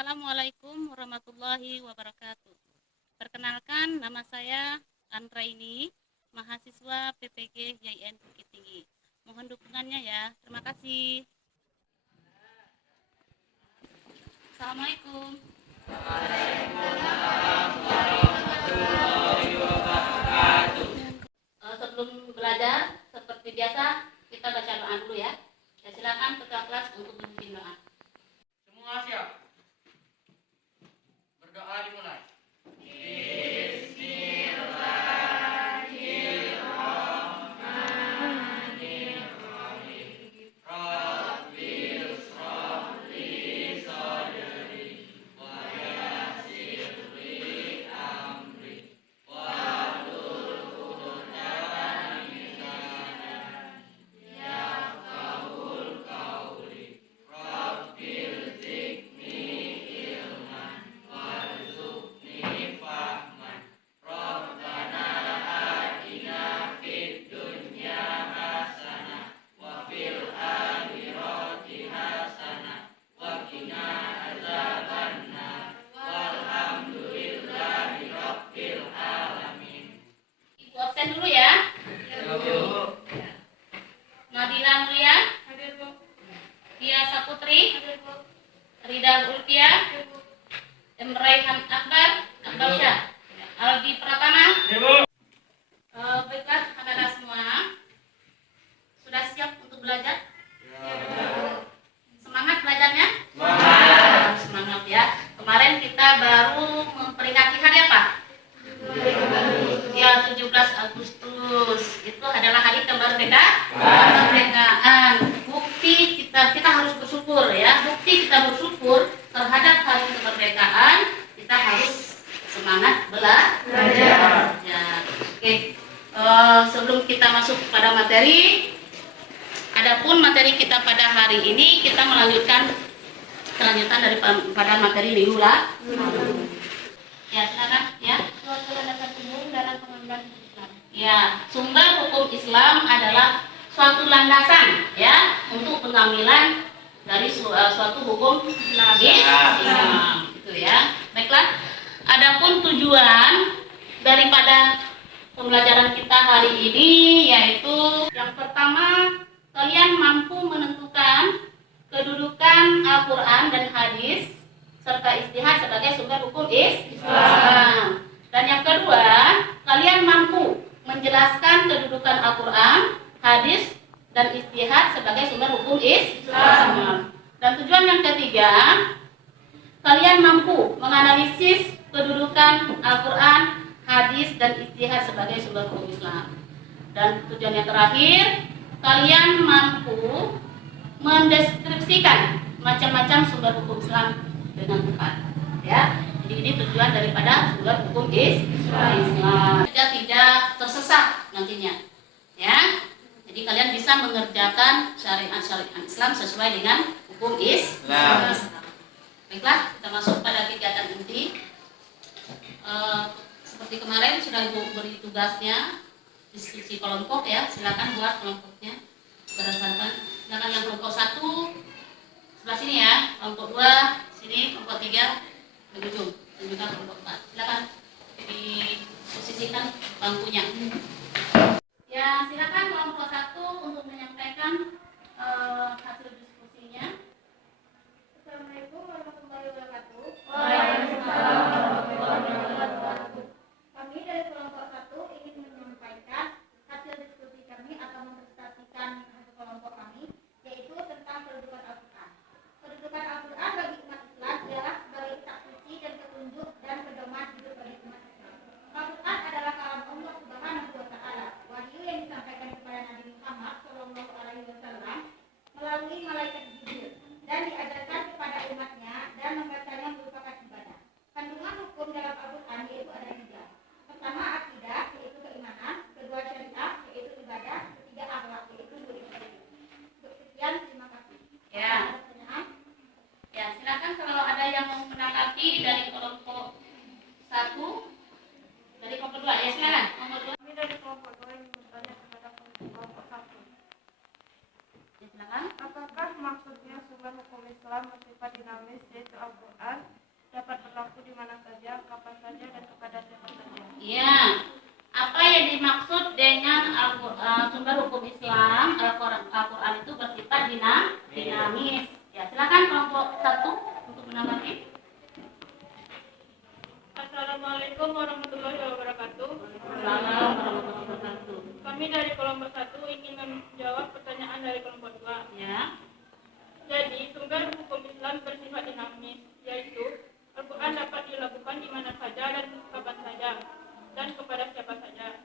Assalamualaikum warahmatullahi wabarakatuh. Perkenalkan, nama saya Anraini, mahasiswa PPG JIN Bukit Tinggi. Mohon dukungannya ya. Terima kasih. Assalamualaikum. Sebelum belajar, seperti biasa, kita baca doa dulu ya. Ya, silakan ketua kelas untuk memimpin doa. Semua siap. Berdoa dimulai. Absen dulu ya. Nadila Mulia, Hadir, Bu. Tia Saputri, Hadir, Bu. Rida Ulfia, Emraihan Akbar, Syah, Aldi Pratama. Baiklah, anak-anak semua, sudah siap untuk belajar? Semangat belajarnya? Semangat ya. Kemarin kita baru memperingati hari apa? Ya, 17 Agustus. Itu adalah hari kemerdekaan. Bukti kita harus bersyukur ya. Bukti kita bersyukur terhadap hari kemerdekaan, kita harus semangat belajar. Ya, oke. Sebelum kita masuk pada materi, adapun materi kita pada hari ini, kita melanjutkan kelanjutan daripada materi minggu lalu. Ya, silakan ya. Ya, sumber hukum Islam adalah suatu landasan ya untuk pengambilan dari suatu hukum Islam. Gitu ya. Baiklah. Adapun tujuan daripada pembelajaran kita hari ini yaitu yang pertama, kalian mampu menentukan kedudukan Al-Quran dan hadis serta ijtihad sebagai sumber hukum Islam. Dan yang kedua, kalian mampu menjelaskan kedudukan Al-Quran, hadis, dan ijtihad sebagai sumber hukum Islam. Dan tujuan yang ketiga, kalian mampu menganalisis kedudukan Al-Quran, hadis, dan ijtihad sebagai sumber hukum Islam. Dan tujuan yang terakhir, kalian mampu mendeskripsikan macam-macam sumber hukum Islam dengan tepat. Ya, jadi ini tujuan daripada sumber hukum Islam. Tidak tersesat nantinya. Ya, jadi kalian bisa mengerjakan syariat Islam sesuai dengan hukum Islam. Baiklah, kita masuk pada kegiatan inti. Seperti kemarin sudah Ibu beri tugasnya, diskusi kelompok ya. Silakan buat kelompoknya berdasarkan. Silakan yang kelompok 1 sebelah sini ya, kelompok 2 sini, kelompok 3 di ujung, dan juga kelompok 4. Silakan diposisikan bangkunya. Ya, silakan kelompok 1 untuk menyampaikan hasil diskusinya. Assalamualaikum warahmatullahi wabarakatuh. Waalaikumsalam warahmatullahi wabarakatuh. Kami dari kelompok 1 ingin menyampaikan hasil diskusi kami atau mempresentasikan hasil kelompok kami, yaitu tentang kedudukan Al-Quran. Kedudukan Al-Quran bagi umat Islam adalah sebagai kitab suci dan petunjuk dan pedoman hidup bagi umat Islam. Al-Quran adalah kalam Allah Subhanahu wa Ta'ala, wahyu yang disampaikan kepada Nabi Muhammad SAW melalui malaikat Jibril dan diajarkan kepada umatnya, dan membacanya merupakan ibadah. Kandungan hukum dalam Al-Quran yaitu ada 3. Pertama, akidah, yaitu keimanan. Kedua, syariat, yaitu ibadah. Ketiga, akhlak, yaitu beribadah. Sekian, terima kasih. Ya. Ya, silakan kalau ada yang mau menanggapi dari kelompok 1, dari kelompok 2 ya, silakan. Kelompok 2. Kami dari kelompok 2 ingin bertanya kepada kelompok 1. Ya, silakan. Apakah maksudnya sumber hukum Islam bersifat dinamis, yaitu Al-Quran, Ya, apa yang dimaksud dengan sumber hukum Islam Al-Quran itu bersifat dinamis. Ya, silakan kelompok 1 untuk menanggapi. Assalamualaikum warahmatullahi wabarakatuh. Assalamualaikum warahmatullahi wabarakatuh. Kami dari kelompok 1 ingin menjawab pertanyaan dari kelompok 2. Ya, Jadi, sumber hukum Islam bersifat dinamis, yaitu Al-Quran dapat dilakukan di mana saja dan kapan saja, dan kepada siapa saja.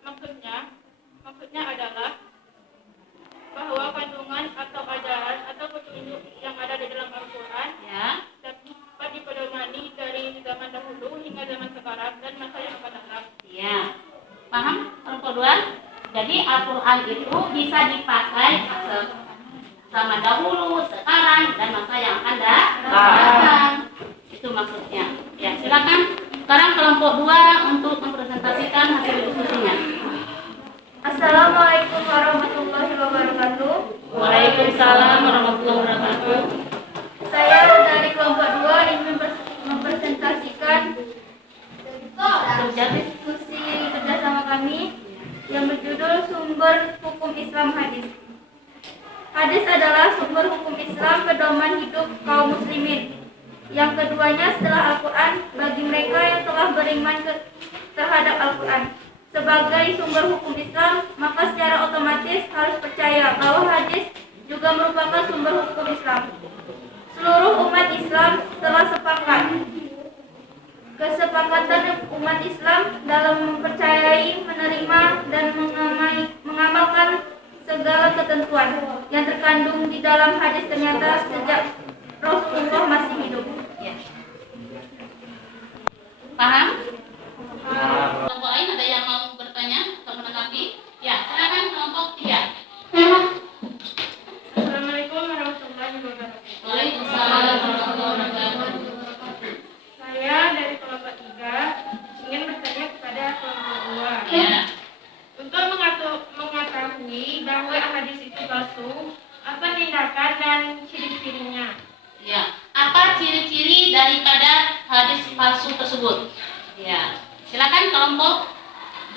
Maksudnya adalah bahwa kandungan atau ajaran atau petunjuk yang ada di dalam Al-Quran ya, dapat dipedomani dari zaman dahulu hingga zaman sekarang dan masa yang akan datang. ya. Paham kelompok 2? Jadi Al-Quran itu bisa dipakai zaman dahulu, sekarang, dan masa yang akan datang. Itu maksudnya. Ya, silakan. Sekarang kelompok 2 untuk mempresentasikan hasil diskusinya. Assalamualaikum warahmatullahi wabarakatuh. Waalaikumsalam warahmatullahi wabarakatuh. Saya dari kelompok 2 ingin mempresentasikan diskusi kerjasama kami yang berjudul Sumber Hukum Islam Hadis. Hadis adalah sumber hukum Islam pedoman hidup kaum muslimin. Yang keduanya setelah Al-Quran bagi mereka yang telah beriman terhadap Al-Quran. Sebagai sumber hukum Islam, maka secara otomatis harus percaya bahwa hadis juga merupakan sumber hukum Islam. Seluruh umat Islam telah sepakat. Kesepakatan umat Islam dalam mempercayai, menerima, dan mengamalkan segala ketentuan yang terkandung di dalam hadis ternyata sejak Rasulullah masih hidup. Ya. Paham? Kelompok lain ada yang mau bertanya atau menanggapi? Ya, silakan kelompok 3. Assalamualaikum warahmatullahi wabarakatuh. Waalaikumsalam warahmatullahi wabarakatuh. Saya dari kelompok 3 ingin bertanya kepada kelompok 2. Ya. Untuk mengetahui bahwa hadis itu palsu, apa tindakan dan ciri-cirinya? Ya. Apa ciri-ciri daripada hadis palsu tersebut? Ya. Silakan kelompok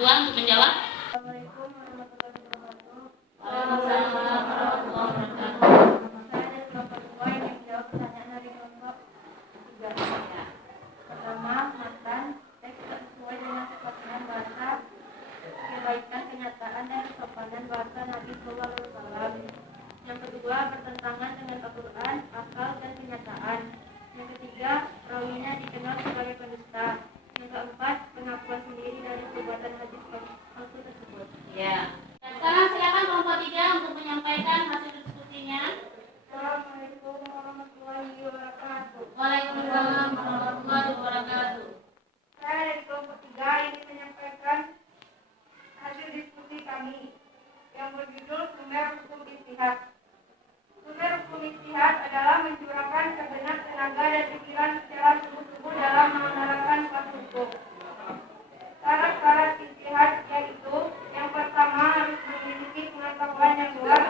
2 untuk menjawab. Assalamualaikum warahmatullahi wabarakatuh. Waalaikumsalam warahmatullahi wabarakatuh. Saya dari kelompok 2 yang menjawab pertanyaan dari kelompok 3. Ya. Pertama, matan teks tak sesuai dengan kepastian bahasa, kebaikan kenyataan dan kesopanan bahasa Nabi Sallallahu Alaihi Wasallam. Yang kedua, bertentangan dengan Al-Quran, akal dan kenyataan. Yang ketiga, rawinya dikenal sebagai pendusta. Yang keempat, pengakuan sendiri dari perbuatan hadis palsu tersebut. Ya. Dan sekarang silakan kelompok 3 untuk menyampaikan hasil diskusinya. Assalamualaikum warahmatullahi wabarakatuh. Waalaikumsalam warahmatullahi wabarakatuh. Saya dari kelompok 3 ingin menyampaikan hasil diskusi kami yang berjudul Sumber Hukum Ijtihad. Sumber hukum ijtihad adalah mencurahkan segenap tenaga dan pikiran secara sungguh-sungguh dalam menerapkan suatu hukum. Syarat-syarat ijtihad yaitu yang pertama harus memiliki pengetahuan yang luas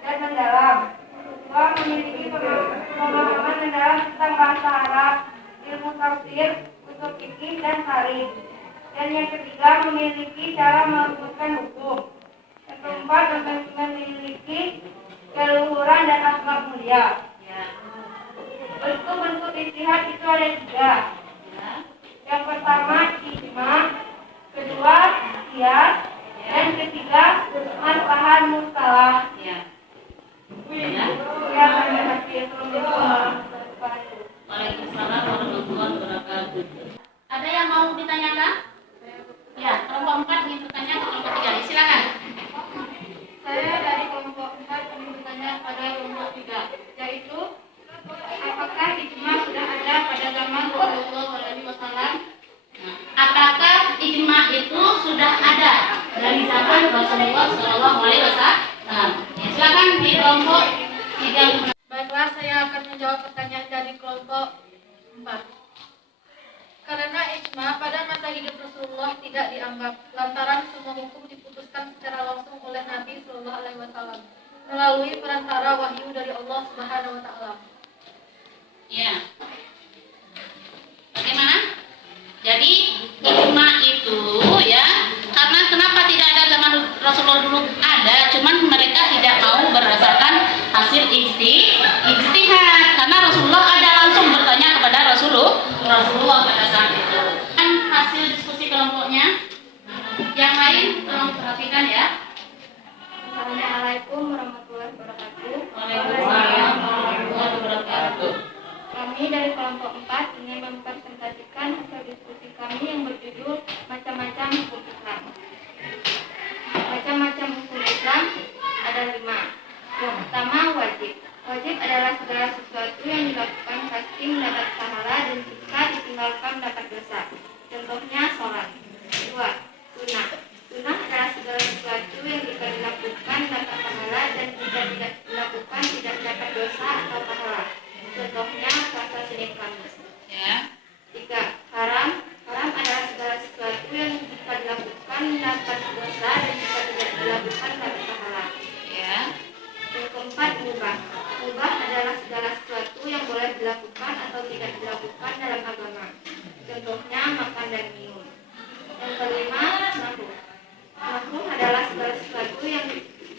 dan mendalam. Kedua, memiliki pemahaman mendalam tentang bahasa Arab, ilmu tafsir, usul fikih dan hadis. Dan yang ketiga, memiliki cara merumuskan hukum. Yang keempat, memiliki keluhuran dan akhlak mulia. Ya. Bentuk-bentuk ijtihad itu ada 3. Ya. Yang pertama ijma, kedua qiyas, dan ketiga maslahat mustalah. Ya. Ya, terima kasih. Assalamualaikum warahmatullahi wabarakatuh. Waalaikumsalam warahmatullahi wabarakatuh. Ada yang mau ditanyakan? Ya, kelompok 4 ingin bertanya ke kelompok 3. Silakan. Saya dari kelompok 4 ingin bertanya pada kelompok 3, yaitu apakah ijma sudah ada pada zaman Rasulullah SAW? Nah, apakah ijma itu sudah ada dari zaman Rasulullah Shallallahu Alaihi Wasallam? Ya, silakan di kelompok 3. Baiklah, saya akan menjawab pertanyaan dari kelompok 4. Karena ijma pada masa hidup Rasulullah tidak dianggap, lantaran semua hukum diputuskan secara langsung oleh Nabi Sallallahu Alaihi Wasallam melalui perantara wahyu dari Allah Subhanahu Wa Taala. Ya. Bagaimana? Jadi ijma itu dari kelompok 4 ingin mempresentasikan hasil diskusi kami yang berjudul Macam-macam Hukum Islam. Macam-macam hukum Islam ada 5. Yang pertama, wajib. Wajib adalah segala sesuatu yang dilakukan pasti mendapat pahala dan jika ditinggalkan mendapat dosa. Contohnya sholat. 2. Sunnah. Sunnah adalah segala sesuatu yang jika dilakukan dapat pahala dan jika tidak dilakukan tidak dapat dosa atau pahala. Contohnya puasa Senin Kamis. Ya. 3. Haram. Haram adalah segala sesuatu yang jika dilakukan dapat dosa dan jika tidak dilakukan dapat pahala. Ya. Yang keempat, mubah. Mubah adalah segala sesuatu yang boleh dilakukan atau tidak dilakukan dalam agama. Contohnya makan dan minum. Yang kelima, makruh. Makruh adalah segala sesuatu yang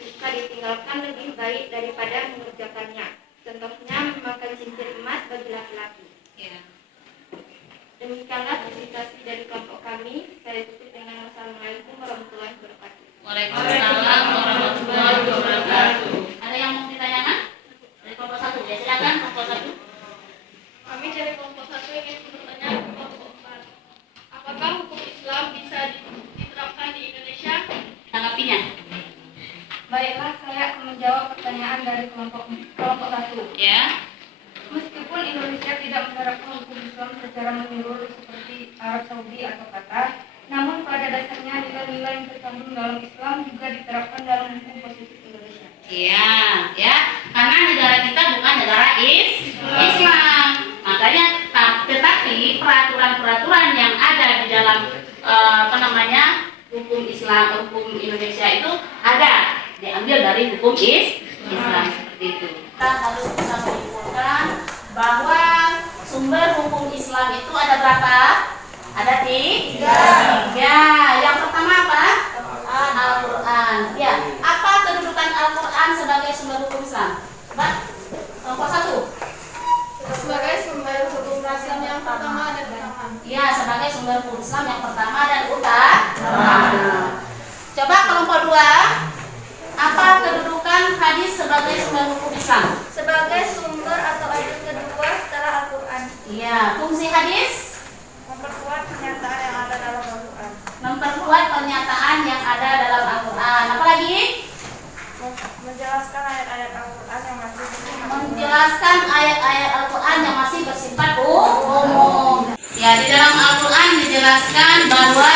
jika ditinggalkan lebih baik daripada mengerjakannya. Contohnya memakai cincin emas bagi laki-laki. Ya. Demikianlah presentasi dari kelompok kami. Saya tutup dengan wassalamualaikum warahmatullahi wabarakatuh. Waalaikumsalam warahmatullahi wabarakatuh. Ada yang mau ditanyakan? Dari kelompok 1 ya, silakan kelompok 1. Kami dari kelompok 1 ingin bertanya ke kelompok 4. Apakah hukum Islam bisa diterapkan di Indonesia? Tanggapinya. Baiklah, saya akan menjawab pertanyaan dari kelompok 1. Ya. Meskipun Indonesia tidak menerapkan hukum Islam secara menyeluruh seperti Arab Saudi atau Qatar, namun pada dasarnya nilai-nilai yang terkandung dalam Islam juga diterapkan dalam hukum positif Indonesia. Iya, ya. Karena negara kita bukan negara Islam. Makanya tetapi peraturan-peraturan yang ada di dalam hukum Islam, hukum Indonesia itu ada diambil dari hukum Islam seperti itu. Kita harus bisa menyimpulkan bahwa sumber hukum Islam itu ada berapa? Ada 3. Yang pertama apa? Al-Quran. Ya. Apa kedudukan Al-Quran sebagai sumber hukum Islam? Mbak, kelompok 1. Sebagai sumber hukum Islam yang pertama dan utama. Ya, sebagai sumber hukum Islam yang pertama dan utama. Coba kelompok 2. Apa kedudukan hadis sebagai sumber hukum Islam? Sebagai sumber atau ayat kedua setelah Al-Quran. Iya, fungsi hadis Memperkuat pernyataan yang ada dalam Al-Quran. memperkuat pernyataan yang ada dalam Al-Quran. Apalagi? Menjelaskan ayat-ayat Al-Quran yang masih Menjelaskan ayat-ayat Al-Quran yang masih bersifat umum. Ya, di dalam Al-Quran dijelaskan bahwa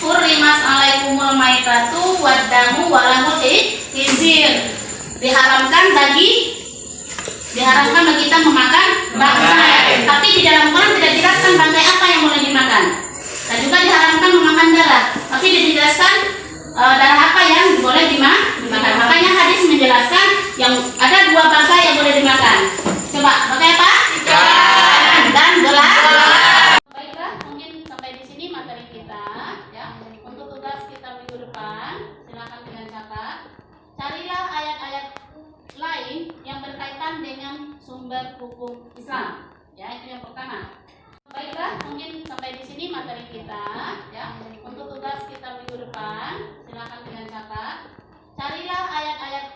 hurrimat alaikumul maitatu waddamu walamul khinzir. Diharamkan bagi kita memakan bangkai. Tapi di dalam Quran tidak dijelaskan bangkai apa yang boleh dimakan. Dan juga diharamkan memakan darah. Tapi dijelaskan darah apa yang boleh dimakan. Makanya hadis menjelaskan yang ada 2 bangkai yang boleh dimakan. Coba, bangkai apa? Ikan dan belah. Baiklah, mungkin sampai di sini materi kita. Ya, untuk tugas kita minggu depan, silakan dengan catat. Carilah ayat-ayat lain yang berkaitan dengan sumber hukum Islam. Ya, itu yang pertama. Baiklah, mungkin sampai di sini materi kita. Ya, untuk tugas kita minggu depan, silakan dengan catat. Carilah ayat-ayat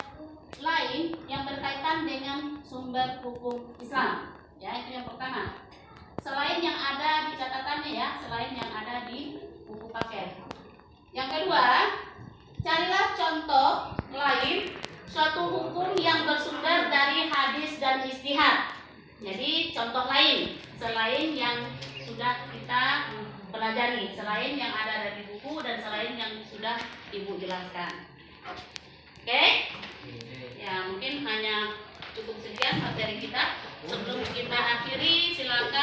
lain yang berkaitan dengan sumber hukum Islam. Ya, itu yang pertama. Selain yang ada di catatannya ya, selain yang ada di buku paket. Yang kedua, carilah contoh lain suatu hukum yang bersumber dari hadis dan ijtihad. Jadi contoh lain selain yang sudah kita pelajari, selain yang ada dari buku dan selain yang sudah Ibu jelaskan. Oke? Ya, mungkin hanya cukup sekian materi kita. Sebelum kita akhiri, silakan